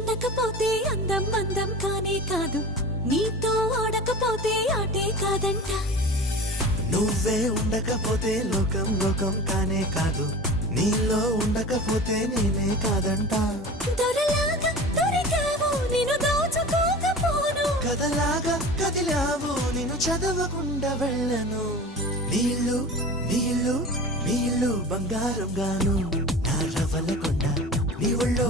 అందకపోతే అందం అందం కానే కాదు, నీతో ఆడకపోతే ఆటే కాదంట. నువ్వే ఉండకపోతే లోకం లోకం కానే కాదు, నీలో ఉండకపోతే నేనే కాదంట. దొరలాగా దొరికావు నిన్ను దోచుకోకపోను, కథలాగా కదిలావు నిన్ను చదవకుండా వెళ్ళను. నీళ్ళు నీళ్ళు నీళ్ళు బంగారం గాను, నా రవ్వల కొండ నీ ఒళ్ళో